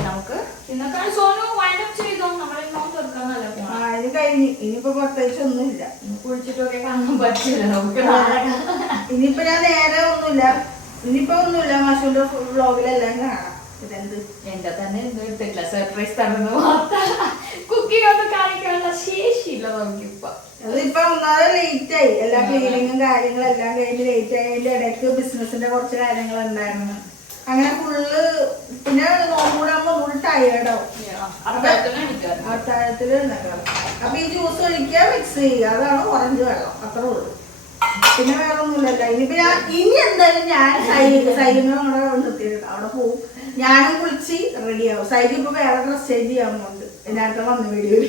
നമുക്ക്. ഇന്നൊക്കെ സോനു വൈൻഡപ്പ് ചെയ്തോ. നമ്മളെ നോക്കി എടുക്കാന്നല്ലേ ആ പോണ ഇത് കഴിഞ്ഞ്. ഇനിയിപ്പോ പ്രത്യേകിച്ച് ഒന്നുമില്ല. കുളിച്ചിട്ടൊക്കെ കാണാൻ പറ്റില്ല. നമുക്ക്. ഇനിയിപ്പോ ഞാൻ നേരെ ഒന്നുമില്ല. ഇനിയിപ്പോ ഒന്നുമില്ല. മാഷുവിന്റെ വ്ളോഗിലെല്ലാം കാണാം. ഇതെന്ത്? എന്റെ തന്നെ എന്തും സർപ്രൈസ് തരുന്നു മാത്രം. കുക്കിംഗ് ഒന്നും കാണിക്കാനുള്ള ശേഷിയില്ല നമുക്കിപ്പൊ അതിപ്പോ ഒന്നാമത് ലേറ്റ് ആയി. എല്ലാ ക്ലീനിങ്ങും കാര്യങ്ങളും എല്ലാം കഴിഞ്ഞ് ലേറ്റ് ആയി. അതിന്റെ ഇടയ്ക്ക് ബിസിനസിന്റെ കുറച്ച് കാര്യങ്ങൾ ഉണ്ടായിരുന്നു അങ്ങനെ ഫുള്ള് പിന്നെ നോമ്പൂടാകുമ്പോ ഫുൾ ടയേർഡാവും ഉണ്ടാക്കണം അപ്പൊ ഈ ജ്യൂസ് ഒഴിക്കുക മിക്സ് ചെയ്യുക. അതാണ് ഓറഞ്ച് വെള്ളം. അത്രേ ഉള്ളൂ. പിന്നെ വേറെ ഒന്നുമില്ലല്ലോ ഇനിയിപ്പോ ഞാൻ ഇനി എന്തായാലും ഞാൻ സൈഡിന് നമ്മുടെ നിർത്തിയിട്ടുണ്ട് അവിടെ പോവും. ഞാനും കുളിച്ച് റെഡിയാവും സൈഡ് ഇപ്പൊ വേറെ ഡ്രസ് ചേഞ്ച് ചെയ്യാൻ പോകുന്നുണ്ട് വന്ന് വന്ന വീഡിയോയിൽ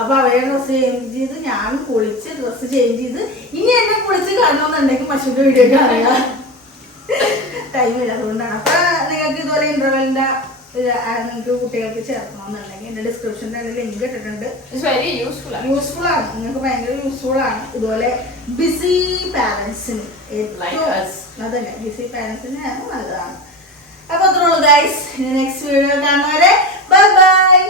അപ്പൊ അവരെ ഡ്രസ് ചേഞ്ച് ചെയ്ത് ഞാനും കുളിച്ച് ഡ്രസ് ചേഞ്ച് ചെയ്ത് ഇനി എന്നെ കുളിച്ച് കാണണമെന്നുണ്ടെങ്കിൽ പശുവിന്റെ വീഡിയോ കാണുക. ടൈമില്ല അതുകൊണ്ടാണ്. അപ്പൊ നിങ്ങൾക്ക് ഇതുപോലെ ഇന്റർവെലിന്റെ നിങ്ങൾക്ക് കുട്ടികൾക്ക് ചേർക്കണമെന്നുണ്ടെങ്കിൽ എന്റെ ഡിസ്ക്രിപ്ഷനിൽ ലിങ്ക് ഇട്ടിട്ടുണ്ട്. യൂസ്ഫുൾ ആണ്. നിങ്ങൾക്ക് ഭയങ്കര യൂസ്ഫുൾ ആണ്. ഇതുപോലെ ബിസി പാരന്റ്സിന്. അതന്നെ. ബിസി പാരന്റ്സിന് നല്ലതാണ്. അപ്പൊ അത്രേ ഉള്ളൂ ഗൈസ് നെക്സ്റ്റ് വീഡിയോ കാണുന്നവരെ ബൈ ബൈ